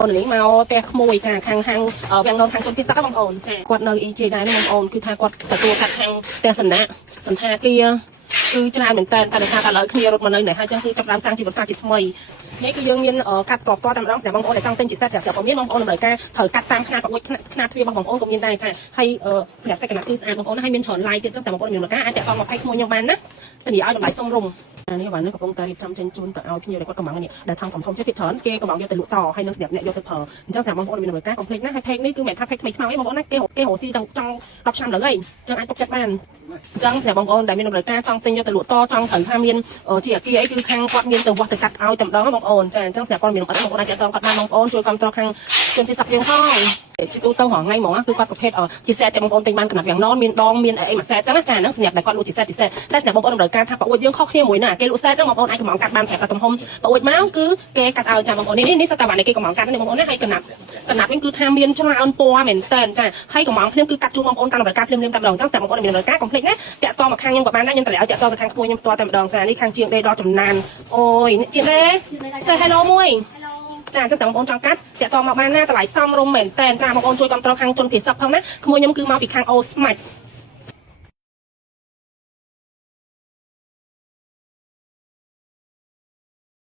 អូននេះមកផ្ទះក្មួយខាងវាំងននខាងជនពិសេសបងប្អូនគាត់នៅ EJ ដែរបងប្អូនគឺថាគាត់ទទួលកាត់ខាងផ្ទះសំណាក់សន្តាគារគឺច្រើនមែនតើតែថាតែលើគ្នារត់មកនៅនេះហើយចឹងគឺចាប់ដើមសាងជីវសាស្ត្រជាថ្មីនេះគឺយើងមានកាត់ប្រព័ន្ធតែម្ដងសម្រាប់បងប្អូនដែលចង់ទិញជាសេតតែក៏មានបងប្អូនតម្រូវការត្រូវកាត់តាមខ្នាតប្រអួយខ្នាតទ្វារបងប្អូនក៏មានដែរចាហើយសម្រាប់សេតកណាត់គឺស្អាតបងប្អូនហើយមានច្រើន like ទៀតចឹងសម្រាប់បងប្អូនមានតម្រូវការអាចតាក់ទងមកឲ្យខ្ញុំបានណាតែនិយាយឲ្យតម្លៃសមរម្យនេះបាទនេះកំពុងតែរៀបចំចេញជូនទៅឲ្យភ្ញៀវដែលគាត់កំងនេះដែលថងធំជាភាគច្រើនគេកំងយកទៅលក់តហើយនឹងសម្រាប់អ្នកយកទៅប្រើអញ្ចឹងសម្រាប់បងប្អូនមានតម្រូវការកុំភ្លេចណាហើយផេកនេះគឺមិនថាផេកថ្មីថ្មអីបងប្អូនណាគេរកស៊ីចង់10ឆ្នាំលើហើយអញ្ចឹងអាចទុកចិត្តបានអញ្ចឹងសម្រាប់បងប្អូនដែលមានតម្រូវការចង់ទិញយកទៅលក់តចង់ត្រូវថាមានជាអាគារអីគឺខាងគាត់មានទៅវាស់ទៅកាត់ឲ្យតែម្ដងបងប្អូនចាអញ្ចឹងសម្រាប់គាត់មានបងប្អូនអាចតាក់ទងគាត់បានបងប្អូនជួយគ្រប់គ្រងខាងជនពិសេសយើងផងជាទូទៅរងថ្ងៃហ្មងគឺគាត់ប្រភេទជាសេតចាំបងប្អូនទិញបានកំណាត់វាំងននមានដងមានអីមួយសេតអញ្ចឹងចាហ្នឹងសម្រាប់តែគាត់លក់ជាសេតតែសម្រាប់បងប្អូនតម្រូវការថាប្រអួតយើងខុសគ្នាមួយណាគេលក់សេតហ្នឹងបងប្អូនអាចកំងកាត់បានប្រាប់តែទំហំប្រអួតមកគឺគេកាត់ឲ្យចាំបងប្អូននេះសតវ៉ានេះគេកំងកាត់នេះបងប្អូនណាហើយកណាត់វិញគឺថាមានច្រើនពណ៌មែនតើចាហើយកំងភ្លាមគឺកាត់ជូនបងប្អូនតាមតម្រូវការភ្លាមតែម្ដងអញ្ចឹងសម្រាប់បងប្អូនមានតម្រូវការកុំភ្លេចណាតាក់ទងមកខាងខ្ញុំក៏បានដែរខ្ញុំតម្រូវឲ្យតាក់ទងទៅខាងស្គួយខ្ញុំផ្ទាល់តែម្ដងចានេះខាងជាងដេដល់ចំណានអូយនេះជាងដេ Say hello មួយចាចឹងតែបងប្អូនចង់កាត់តាក់ទងមកបានណាតម្លៃសមរម្យមែនតើចាបងប្អូនជួយគ្រប់គ្រងខាងជនពិសេសផងណាក្មួយខ្ញុំគឺមកពីខាងអូស្មាច់